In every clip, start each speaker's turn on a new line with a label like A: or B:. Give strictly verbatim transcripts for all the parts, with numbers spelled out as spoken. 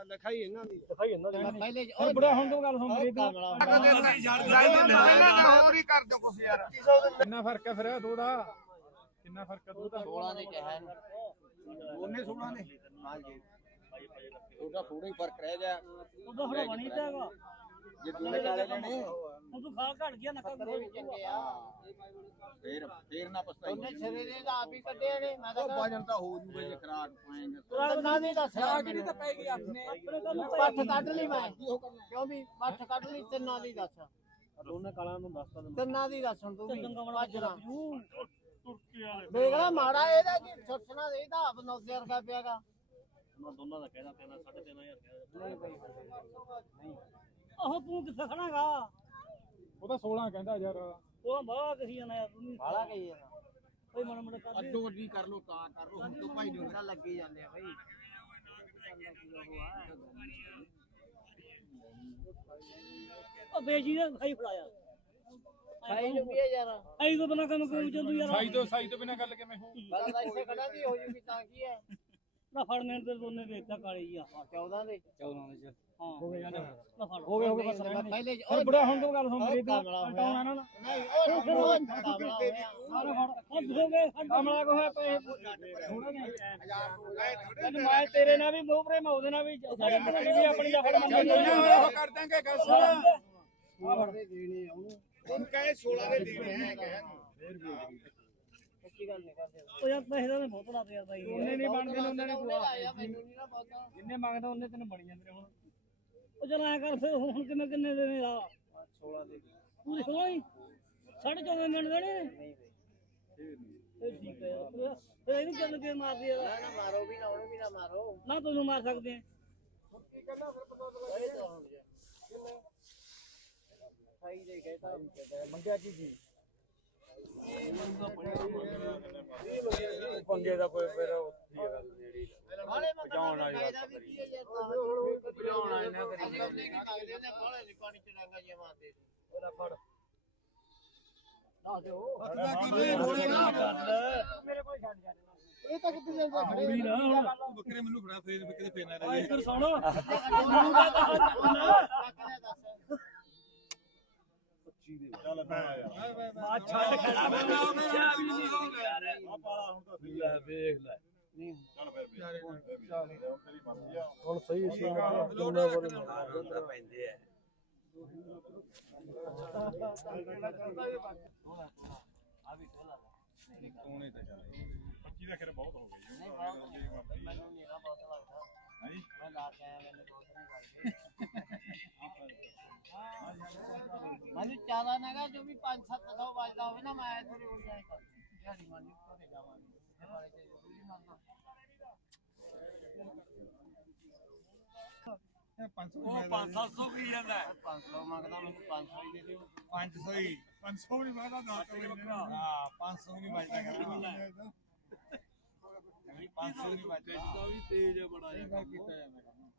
A: ਲਿਖਾਈ ਇਹਨਾਂ ਦੀ
B: ਦਿਖਾਈ ਇਹਨਾਂ ਦੀ
C: ਪਹਿਲੇ
B: ਉਹ ਬੜਾ ਹੁਣ ਤੋਂ ਗੱਲ ਸੁਣ ਮੇਰੀ ਤੂੰ
A: ਹੋਰ ਹੀ ਕਰ ਦਿਓ ਕੁਛ ਯਾਰ
D: ਕਿੰਨਾ ਫਰਕ ਹੈ ਫਿਰ ਦੋ ਦਾ ਕਿੰਨਾ ਫਰਕ ਹੈ ਦੋ ਦਾ
C: ਸੋਲਾਂ ਦੇ ਕਿਹਾ
A: ਉਹਨੇ ਸੋਲਾਂ ਨੇ
C: ਹਾਂ ਜੀ ਉਹਦਾ ਥੋੜਾ ਹੀ ਫਰਕ ਰਹਿ ਗਿਆ
B: ਉਹਦਾ ਹੁਣ ਬਣੀ ਤਾਂ ਹੈਗਾ
C: ਜੇ ਦੋਨੇ ਕਾਲੇ ਲੈਣੇ
B: ਹੁਣ ਤੂੰ ਖਾ ਘਟ ਗਿਆ ਨਕਾ
C: ਬੱਕਰੇ ਵੀ ਚੰਗੇ ਆ ਫੇਰ ਫੇਰ ਨਾ ਪਛਤਾਈ
E: ਉਹਨੇ ਸਿਰੇ ਦੇ ਤਾਂ ਆਪ ਹੀ ਕੱਢੇ ਨੇ ਮੈਂ ਤਾਂ
C: ਉਹ ਵਜਨ ਤਾਂ ਹੋ ਜੂਗਾ ਜੇ ਖਰਾਕ ਪਾਏਗਾ
E: ਤੰਨਾ ਦੀ ਦੱਸਿਆ
B: ਕਿਹੜੀ ਤਾਂ ਪੈ ਗਈ ਆਪਣੇ
E: ਪੱਠ ਕੱਢ ਲਈ ਮੈਂ ਕਿਉਂ ਵੀ ਪੱਠ ਕੱਢ ਲਈ ਤਿੰਨਾਂ ਦੀ ਦੱਸ
B: ਦੋਨੇ ਕਾਲਾਂ ਨੂੰ ਦੱਸਦਾ
E: ਤਿੰਨਾਂ ਦੀ ਦੱਸ ਹੁਣ ਤੂੰ ਵੀ ਭਾਜਣਾ
B: ਤੁਰਕੀ ਵਾਲੇ
E: ਦੇਖ ਲੈ ਮਾੜਾ ਇਹਦਾ ਕੀ ਛੱਟਣਾ ਦੇ ਇਹਦਾ ਆਪ ਨੌ ਹਜ਼ਾਰ ਰੁਪਇਆ ਪਿਆਗਾ
B: ਮੈਂ ਦੋਨਾਂ ਦਾ ਕਹਿਦਾ ਕਹਿੰਦਾ ਸਾਢੇ ਤਿੰਨ ਹਜ਼ਾਰ ਆਹੋ ਤੂੰ ਕਿੱਥੇ ਖੜਾਗਾ
D: ਉਹਦਾ ਸੋਲਾਂ ਕਹਿੰਦਾ ਯਾਰ
B: ਉਹ ਬਾਹਰ ਕਹੀ ਜਾਣਾ ਯਾਰ ਤੂੰ
E: ਬਾਲਾ ਕਹੀ ਜਾਂਦਾ
B: ਕੋਈ ਮਨ ਮਨ ਕਰ ਦੇ
C: ਅੱਡੋ ਅੱਡੀ ਕਰ ਲੋ ਤਾਂ ਕਰ ਲੋ ਹੁਣ ਤੋਂ ਭਾਈ ਨੂੰ
E: ਮੇਰਾ ਲੱਗੇ ਜਾਂਦੇ ਆ ਬਈ
B: ਉਹ ਬੇਜੀ ਦਾ ਖਾਈ ਫੜਾਇਆ
E: ਸਾਈ ਨੂੰ ਵੀ ਯਾਰ
B: ਆਈ ਤੋਂ ਬਣਾ ਕੰਮ ਕੋਈ ਚੱਲੂ ਯਾਰ
D: ਸਾਈ ਤੋਂ ਸਾਈ ਤੋਂ ਬਿਨਾ ਗੱਲ ਕਿਵੇਂ ਹੋ
E: ਗੱਲ ਤਾਂ ਇੱਥੇ ਖੜਾ ਦੀ ਹੋ ਜੂਗੀ ਤਾਂ ਕੀ ਹੈ
B: ਨਾ ਫੜ ਮੈਂ ਤੇ ਦੋਨੇ ਵੇਚਦਾ ਕਾਲੀ ਆ
E: ਚੌਦਾਂ ਦੇ
B: ਚੌਦਾਂ ਦੇ ਚ ਹਾਂ ਹੋ ਗਏ ਜਾਨੇ ਨਾ ਫੜ
D: ਹੋ ਗਏ ਹੋ ਗਏ ਬਸ
E: ਪਹਿਲੇ
D: ਉਹ ਬੜਾ ਹੁਣ ਤੋਂ ਗੱਲ ਸੁਣ ਮੇਰੀ ਤੂੰ ਟਾਉਣਾ ਨਾ
E: ਨਹੀਂ ਉਹ ਫਿਰ ਉਹ ਕਾਬਲਾ ਹੋਇਆ
B: ਉਹ ਹੋ ਗਏ ਕਮਲਾ ਕੋ ਹੈ ਪਏ ਤੈਨੂੰ ਮੈਂ ਤੇਰੇ ਨਾਲ ਵੀ ਮੋਹ ਪ੍ਰੇਮ ਉਹਦੇ ਨਾਲ ਵੀ ਸਾਡੀ ਮੰਡੀ ਵੀ ਆਪਣੀ ਦਾ ਫੜ ਮੰਡੀ
D: ਉਹ ਕਰ ਦਾਂਗੇ ਗੱਲ ਸੁਣ
E: ਆ ਫੜਦੇ ਦੇਣੇ ਉਹਨੂੰ
A: ਉਹਨੂੰ ਕਹੇ ਸੋਲਾਂ ਦੇ ਦੇਣੇ ਹੈ ਕਹਿ
E: ਸੱਚੀ ਗੱਲ ਨਹੀਂ ਕਰਦੇ
B: ਉਹ ਯਾਰ ਪੈਸੇ ਦਾ ਬਹੁਤ ਲਾ ਦੇ ਯਾਰ ਬਾਈ
D: ਉਹਨੇ ਨਹੀਂ ਬਣਦੇ ਨੇ ਉਹਨਾਂ ਨੇ
E: ਉਹਨੇ ਲਾਇਆ ਮੈਨੂੰ ਨਹੀਂ ਨਾ ਪਤਾ
B: ਜਿੰਨੇ ਮੰਗਦਾ ਉਹਨੇ ਤੈਨੂੰ ਬਣੀ ਜਾਂਦੇ ਨੇ ਹੁਣ ਉਹ ਚਲ ਐ ਕਰ ਫਿਰ ਹੁਣ ਕਿੰਨੇ ਕਿੰਨੇ ਦੇਣੇ ਆ
E: ਸੋਲਾਂ ਦੇ
B: ਪੂਰੀ ਹੋਈ ਸਾਢੇ ਚੌਦਾਂ ਮਿੰਟ ਦੇਣੇ
E: ਨਹੀਂ ਬਈ
B: ਇਹ ਠੀਕ ਹੈ ਯਾਰ ਫਿਰ ਇਹਨੂੰ ਚੱਲ ਕੇ ਮਾਰਦੀ ਯਾਰ
E: ਨਾ ਨਾ ਮਾਰੋ ਵੀ ਨਾ ਉਹਨੂੰ ਵੀ ਨਾ ਮਾਰੋ
B: ਨਾ ਤੈਨੂੰ ਮਾਰ ਸਕਦੇ ਆ
E: ਅਰੇ ਤਾਂ ਹੁਣ ਕਿੰਨੇ ਸਾਈ ਦੇ ਗਏ ਤਾਂ
D: ਮੰਗਿਆ ਕੀ ਸੀ ਪੰਗੇ ਦਾ ਕੋਈ ਫਿਰ
E: ਹਾਲੇ ਪਜਾਉਣ ਵਾਲੀ ਦਾ ਵੀ ਕੀ ਹੈ ਯਾਰ ਤਾਂ ਪਜਾਉਣ ਵਾਲੀ ਨਾ ਕਰੀ ਲੱਗਦੇ ਨੇ ਹਾਲੇ ਨਹੀਂ ਪਾਣੀ ਚ ਡਾਂਗਾ ਜਿਹਾ ਮਾਰਦੇ ਉਹਦਾ ਫੜ ਨਾ ਦਿਓ ਮੇਰੇ ਕੋਲ ਛੱਡ ਜਾ ਇਹ ਤਾਂ ਕਿੱਥੇ ਜਾਂਦਾ ਖੜੇ
B: ਵੀ ਨਾ ਹੁਣ
D: ਬੱਕਰੇ ਮੈਨੂੰ ਫੜਾ ਫੇਰ ਬੱਕਰੇ ਫੇਰ ਨਾ
B: ਆ ਇੱਧਰ ਸੁਣ
D: ਚੱਲ ਮੈਂ
B: ਆ ਛੱਡ ਖੜਾ ਮੈਂ ਚਾਹ ਵੀ ਨਹੀਂ ਹੋ ਗਿਆ
D: ਲੈ ਵੇਖ ਲੈ
E: ਨਹੀਂ
D: ਚੱਲ ਫਿਰ ਤੇਰੀ ਮਰਜ਼ੀ ਆ
B: ਹੁਣ ਸਹੀ ਸੀ
D: ਦੋਨਾਂ ਬੜੇ
C: ਪੈਂਦੇ ਆ
D: ਕੋਨੇ ਤੇ ਚੱਲ ਪੱਚੀ ਦਾ ਖੇਰ ਬਹੁਤ ਹੋ ਗਈ
E: ਨਹੀਂ ਮੈਨੂੰ ਨਹੀਂ ਨਾ ਬਹੁਤ ਲੱਗਦਾ
D: ਹਾਂਜੀ
E: ਮੈਂ ਲਾ ਕੇ ਆਇਆ ਮੈਨੂੰ ਬਹੁਤ ਨਹੀਂ ਲੱਗਦੇ ਮੈਨੂੰ ਚਾਹਦਾ ਨੇਗਾ ਜੋ ਵੀ ਪੰਜ ਸੱਤ ਸੌ ਵੱਜਦਾ ਹੋਵੇ ਨਾ ਮੈਂ ਥੋੜੀ ਹੋ ਜਾਏ ਕਰ ਦਿਹਾੜੀ ਮੰਨ ਲਈ ਤੇ ਜਾਵਾਂਗੇ ਵਾਲੇ ਤੇ ਜ਼ਰੂਰੀ ਮੰਨਦਾ
D: ਪੰਜ ਸੌ
B: ਉਹ ਪੰਜ ਸੱਤ ਸੌ ਕੀ ਜਾਂਦਾ
E: ਪੰਜ ਸੌ ਮੰਗਦਾ ਮੈਨੂੰ ਪੰਜ ਸੌ ਹੀ ਦੇ ਦਿਓ
D: ਪੰਜ ਸੌ ਹੀ ਪੰਜ ਸੌ ਨਹੀਂ ਵਾਦਾ ਦਸ ਸੌ ਹੀ ਹਾਂ ਪੰਜ ਸੌ ਨਹੀਂ ਵੱਜਦਾ ਕਰਦਾ ਪੰਜ ਸੌ ਨਹੀਂ ਵੱਜਦਾ ਵੀ ਤੇਜ਼ ਹੈ ਬੜਾ ਇਹ ਗੱਲ ਕੀਤਾ ਹੈ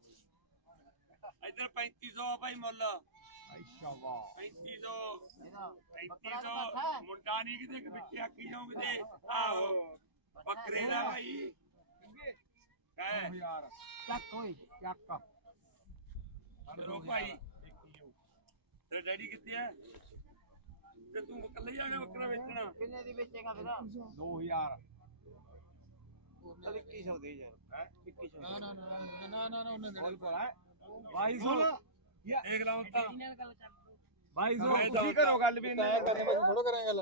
B: ਇੱਧਰ ਪੈਂਤੀ ਸੌ ਆ ਭਾਈ ਮੁੱਲ
D: ਅੱਛਾ
B: ਪੈਂਤੀ ਸੌ
E: ਇਹਦਾ
B: ਪੈਂਤੀ ਸੌ ਮੁੰਡਾ ਨਹੀਂ ਕਿਤੇ ਵਿੱਚ ਆਖੀ ਜਾਓ ਕਿਤੇ ਆਹੋ ਬੱਕਰੇ ਦਾ ਭਾਈ ਹੈ
D: ਯਾਰ
E: ਚੱਕ ਹੋਈ
D: ਚੱਕ
B: ਚਲੋ ਭਾਈ ਤੇਰਾ ਡੈਡੀ ਕਿੱਥੇ ਹੈ ਤੇ ਤੂੰ ਇਕੱਲੇ ਹੀ ਆ ਗਿਆ ਬੱਕਰਾ ਵੇਚਣਾ
E: ਕਿੰਨੇ ਦੀ ਵੇਚੇਗਾ ਫਿਰ
D: ਦੋ ਹਜ਼ਾਰ
E: ਚਲ ਇੱਕੀ ਸੌ ਦੇ ਯਾਰ ਇੱਕੀ ਸੌ
D: ਨਾ ਨਾ ਨਾ ਨਾ ਨਾ ਨਾ ਉਹਨੇ ਦੇ ਕੋਲ ਹੈ ਬਾਈ ਸੌ
B: ਦੇਖ ਲਾ ਹੁਣ ਤਾਂ
D: ਬਾਈ ਸੌ ਤੁਸੀਂ ਕਰੋ ਗੱਲ ਵੀ ਨਹੀਂ ਕਰਨੀ ਮੈਂ ਥੋੜਾ ਕਰਾਂ ਗੱਲ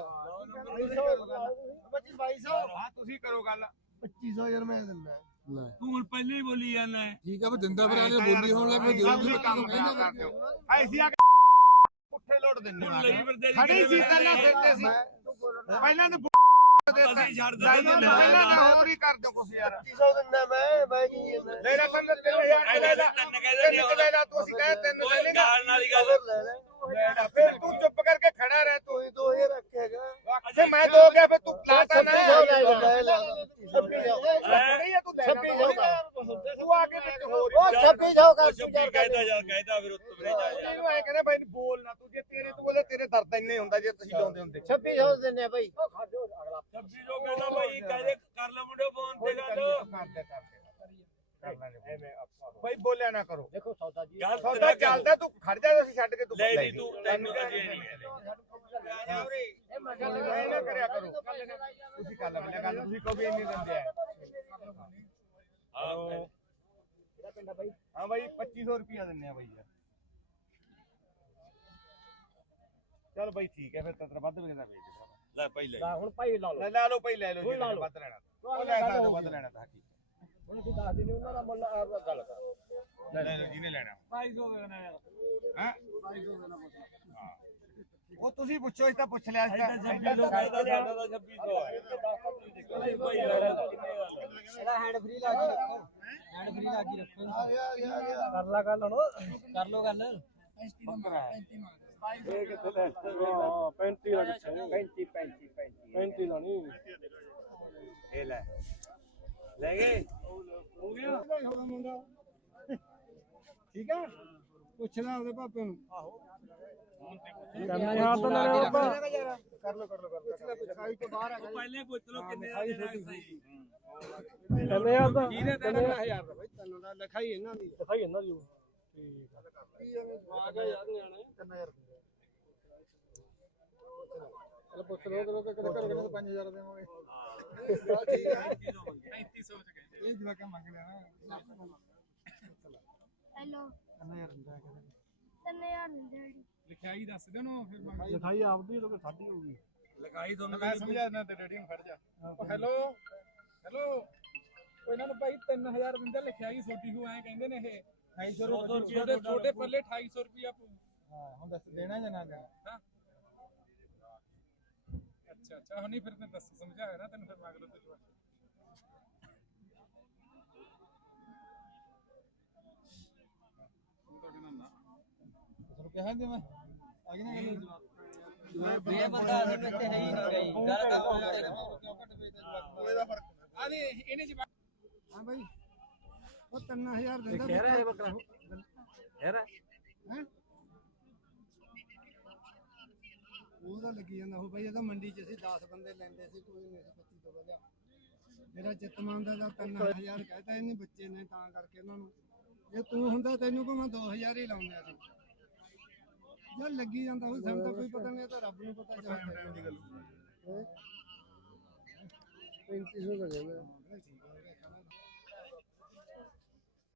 A: ਬਾਈ ਸੌ
D: ਹਾਂ ਤੁਸੀਂ ਕਰੋ ਗੱਲ
A: ਪੱਚੀ ਸੌ ਯਾਰ ਮੈਂ ਦਿੰਦਾ
B: ਤੂੰ ਹੁਣ ਪਹਿਲੇ ਹੀ ਬੋਲੀ ਜਾਂਦਾ ਹੈ
D: ਠੀਕ ਆ ਫਿਰ ਦਿੰਦਾ ਫਿਰ ਆਲੇ ਬੋਲੀ ਹੋਣ ਲੱਗ ਪਈ
A: ਤੁਸੀਂ ਕੰਮ ਖਰਾਬ ਕਰ ਦਿਓ ਐਸੀ ਆ ਪੁੱਠੇ ਲੋਟ ਦਿੰਨੇ ਆ
B: ਲਈ ਫਿਰਦੇ ਸੀ
A: ਖੜੀ ਸੀ ਪਹਿਲਾਂ ਫਿਰਦੇ ਸੀ ਪਹਿਲਾਂ ਤਾਂ
B: ਅਸੀਂ ਛੱਡ
A: ਪਹਿਲਾਂ
B: ਦਿੰਦੇ
A: ਤਾਂ ਹੋਰ ਹੀ ਕਰ ਦਿਓ ਕੁਛ ਯਾਰ ਪੱਚੀ ਸੌ ਦਿੰਦਾ ਮੈਂ ਮੈਂ ਕੀ ਜਾਂਦਾ ਲੈ ਲੈ ਤਿੰਨ ਹਜ਼ਾਰ
B: ਇਹਦੇ ਤਾਂ ਤਿੰਨ ਕਹਿੰਦੇ ਨਹੀਂ
A: ਤਿੰਨ ਲੈ ਤੂੰ ਅਸੀਂ ਕਹੇ ਤਿੰਨ ਲੈ ਲੇਗਾ
B: ਗਾਲ ਵਾਲੀ ਗੱਲ
A: ਲੈ ਲੈ ਫਿਰ ਤੂੰ ਚੁੱਪ ਕਰਕੇ ਖੜਾ ਰਹਿ ਤੂੰ ਹੀ ਦੋ ਹਜ਼ਾਰ ਰੱਖੇਗਾ ਅੱਛਾ ਮੈਂ ਦੋ ਗਿਆ ਫਿਰ ਤੂੰ ਲਾਤਾ ਨਾ ਲੈ ਲੈ ਛੱਬੀ ਤੂੰ ਲੈ ਤੂੰ ਆ ਕੇ ਵਿੱਚ ਹੋਰ ਉਹ ਛੱਬੀ ਸੌ ਕਰ
B: ਛੱਬੀ ਕਹਿਦਾ ਯਾਰ ਕਹਿਦਾ ਫਿਰ ਉੱਤੋਂ ਵੀਰੇ ਜਾ ਜਾ
A: ਇਹਨੂੰ ਐ ਕਹਿੰਦਾ ਬਾਈ ਨੂੰ ਬੋਲ ਨਾ ਤੂੰ ਜੇ ਤੇਰੇ ਤੂੰ ਉਹਦੇ ਤੇਰੇ ਦਰਦ ਇੰਨੇ ਹੁੰਦਾ ਜੇ ਤੁਸੀਂ ਲਾਉਂਦੇ ਹੁੰਦੇ
E: ਛੱਬੀ ਸੌ ਦਿੰਨੇ ਬਾਈ
B: ਛੱਬੀ ਜੋ ਕਹਿੰਦਾ ਭਾਈ ਕਹਿੰਦੇ ਕਰ ਲੈ ਮੁੰਡੇ ਫੋਨ ਤੇ ਗੱਲ
A: ਕਰਦੇ ਕਰਦੇ ਬਾਈ ਬੋਲਿਆ ਨਾ ਕਰੋ
E: ਦੇਖੋ ਸੌਦਾ ਜੀ
B: ਗੱਲ
A: ਸੌਦਾ ਚੱਲਦਾ ਤੂੰ ਖੜ ਜਾ ਅਸੀਂ ਛੱਡ ਕੇ ਤੂੰ
B: ਲੈ
A: ਲੈ
B: ਲਈ ਤੂੰ ਤੈਨੂੰ ਅਜੇ ਨਹੀਂ
E: ਇਹ ਮੈਂ
A: ਗੱਲ ਇਹ ਨਾ ਕਰਿਆ ਕਰੋ ਤੁਸੀਂ ਕਰ ਲੈ ਗੱਲ ਤੁਸੀਂ ਕਹੋ ਵੀ ਇੰਨੀ ਦਿੰਦੇ ਆ
B: ਹਾਂ
E: ਕਿਹੜਾ ਪਿੰਡ ਆ ਬਾਈ
A: ਹਾਂ ਬਾਈ ਪੱਚੀ ਸੌ ਰੁਪਿਆ ਦਿੰਨੇ ਆ ਬਾਈ ਯਾਰ ਚੱਲ ਬਾਈ ਠੀਕ ਹੈ ਫਿਰ ਤਾਂ ਤੇਰਾ ਵੱਧ ਵਿਕਦਾ ਵੇਚ ਦੇ
B: ਲੈ ਭਾਈ ਲੈ
E: ਲੈ ਹੁਣ ਭਾਈ ਲਾ ਲਓ
A: ਲੈ ਲੈ ਲਓ ਭਾਈ ਲੈ ਲਓ
E: ਹੁਣ ਲਾ
A: ਜੀ
E: ਲਓ।
A: ਵੱਧ ਲੈਣਾ ਉਹ ਲੈ ਸਕਦੇ ਹੋ, ਵੱਧ ਲੈਣਾ ਤਾਂ ਕੀ
E: ਹੁਣ ਤੁਸੀਂ ਦੱਸ ਦਿਓ ਉਹਨਾਂ ਦਾ ਮੁੱਲ ਆਪ ਦਾ ਗੱਲ ਕਰ
A: ਲੈ ਲਓ ਜਿਹਨੇ ਲੈਣਾ
D: ਢਾਈ ਸੌ ਦੇਣਾ ਯਾਰ
A: ਹੈ ਉਹ ਤੁਸੀਂ ਪੁੱਛੋ ਇਸ ਤਾਂ ਪੁੱਛ ਲਿਆ ਸੀ
B: ਸਾਡਾ ਛੱਬੀ ਸੌ ਕਰਦਾ ਸਾਡਾ ਤਾਂ ਛੱਬੀ ਸੌ ਹੈ ਭਾਈ ਭਾਈ ਲੈ ਲੈ ਕਿੰਨੇ ਦਾ
E: ਇਹਦਾ ਹੈਂਡ ਫ੍ਰੀ ਲਾ ਕੇ ਰੱਖੋ ਹੈਂਡ ਫ੍ਰੀ ਲਾ ਕੇ ਰੱਖੋ ਕਰ ਲਾ ਗੱਲ ਹੁਣ ਕਰ ਲੋ ਗੱਲ
A: ਇਹ ਕਿੱਥੇ ਲੈ
E: ਹਾਂ ਪੈਂਤੀ ਦਾ ਪੈਂਤੀ ਪੈਂਤੀ ਪੈਂਤੀ ਦਾ ਨਹੀਂ
A: ਇਹ ਲੈ ਲੈ ਗਏ
D: ਹੋ ਗਿਆ ਮੁੰਡਾ ਠੀਕ ਆ ਪੁੱਛਣਾ ਉਹਦੇ ਪਾਪੇ ਨੂੰ
E: ਕਰਨਾ ਯਾਰ ਤਾਂ ਨਾ
A: ਕਰ ਲੋ ਕਰ ਲੋ ਪੁੱਛ ਲੈ ਪੁੱਛਾਈ ਤੋਂ ਬਾਹਰ ਆ
B: ਤੂੰ ਪਹਿਲੇ ਪੁੱਛ ਲੋ ਕਿੰਨੇ ਦਾ ਦੇਣਾ ਸਹੀ
E: ਕਰਨਾ ਯਾਰ ਤਾਂ
A: ਕਿਹਨੇ ਤਿੰਨ ਹਜ਼ਾਰ ਦਾ ਬਾਈ ਤੈਨੂੰ ਦਾ ਲਿਖਾਈ ਇਹਨਾਂ ਦੀ
E: ਦਿਖਾਈ ਇਹਨਾਂ ਦੀ ਠੀਕ
A: ਆ ਗਿਆ ਯਾਰ ਨਿਆਣੇ ਤਿੰਨ ਹਜ਼ਾਰ ਚਲ ਪੁੱਛ ਲੋ ਕਰੋ ਕਿ ਕਿਹੜੇ ਘਰ ਪੰਜ ਹਜ਼ਾਰ ਦੇਵਾਂਗੇ
B: ਪੈਂਤੀ ਸੌ ਚ ਕਹਿੰਦੇ
D: ਇਹ ਜਵਾਕਾਂ ਮੰਗ ਲਿਆ ਨਾ
F: ਹੈਲੋ
A: ਤਿੰਨ ਹਜ਼ਾਰ ਦਿੰਦਾ
F: ਤਿੰਨ ਹਜ਼ਾਰ ਦਿੰਦੇ ਆ ਜੀ।
D: ਲਿਖਾਈ ਦੱਸ ਦੇ ਨਾ ਫਿਰ ਮੰਗ
E: ਦਿਖਾਈ ਆਪਦੀ ਲੋਕ ਸਾਡੀ ਹੋਊਗੀ
B: ਲਗਾਈ ਤੁਹਾਨੂੰ
D: ਮੈਂ ਸਮਝਾ ਦਿੰਦਾ ਤੇ ਡੈਡੀ ਨੂੰ ਖੜ ਜਾ ਹੈਲੋ ਹੈਲੋ ਉਹ ਇਹਨਾਂ ਨੂੰ ਭਾਈ ਤਿੰਨ ਹਜ਼ਾਰ ਦਿੰਦੇ ਲਿਖਾਈ ਛੋਟੀ ਹੋ ਐ ਕਹਿੰਦੇ ਨੇ ਇਹ ਢਾਈ ਸੌ ਰੁਪਏ ਛੋਟੇ ਛੋਟੇ ਪੱਲੇ ਅਠਾਈ ਸੌ ਰੁਪਿਆ ਹਾਂ ਹੁਣ ਦੱਸ ਦੇਣਾ ਜਾਂ ਨਾ ਦੇਣਾ ਅੱਛਾ ਅੱਛਾ ਹੁਣ ਨਹੀਂ ਫਿਰ ਤੈਨੂੰ ਦੱਸ ਸਮਝਾਇਆ ਨਾ ਤੈਨੂੰ ਫਿਰ ਮੰਗ ਲਓ ਤੇਰੀ ਤੁਹਾਨੂੰ ਕਿਹਾ ਨਹੀਂ ਮੈਂ ਆ ਗਈ ਨਾ ਗੱਲ
E: ਇਹ ਬੰਦਾ ਅਸਲ ਵਿੱਚ ਹੈ ਹੀ ਨਹੀਂ ਗਈ ਗੱਲ ਤਾਂ
D: ਕਿਉਂ ਘੱਟ ਵੇਚਦਾ ਇਹਦਾ ਫਰਕ ਆ ਦੇ ਇਹਨੇ ਜਵਾਬ ਹਾਂ ਭਾਈ ਉਹ ਤਿੰਨ ਹਜ਼ਾਰ ਦਿੰਦਾ
E: ਕਹਿ ਰਿਹਾ ਇਹ ਬੱਕਰਾ ਕਹਿ ਰਿਹਾ
D: ਹੈ ਉਹਦਾ ਲੱਗੀ ਜਾਂਦਾ ਉਹ ਭਾਈ ਇਹਦਾ ਮੰਡੀ 'ਚ ਅਸੀਂ ਦਸ ਬੰਦੇ ਲੈਂਦੇ ਸੀ ਕੋਈ ਨਹੀਂ ਪੱਚੀ ਤੋਂ ਵਧਿਆ ਮੇਰਾ ਚਿੱਤ ਮੰਨਦਾ ਤਾਂ ਤਿੰਨ ਹਜ਼ਾਰ ਕਹਿਤਾ ਇਹਨੇ ਬੱਚੇ ਨੇ ਤਾਂ ਕਰਕੇ ਇਹਨਾਂ ਨੂੰ ਜੇ ਤੂੰ ਹੁੰਦਾ ਤੈਨੂੰ ਕੋ ਮੈਂ ਦੋ ਹਜ਼ਾਰ ਹੀ ਲਾਉਂਦਾ ਸੀ ਯਾਰ ਲੱਗੀ ਜਾਂਦਾ ਉਹ ਸਾਨੂੰ ਤਾਂ ਕੋਈ ਪਤਾ ਨਹੀਂ ਤਾਂ ਰੱਬ ਨੂੰ ਪਤਾ ਚੱਲਦਾ ਟਾਈਮ ਦੀ ਗੱਲ ਪੈਂਤੀ ਸੌ ਦਾ ਕਹਿੰਦਾ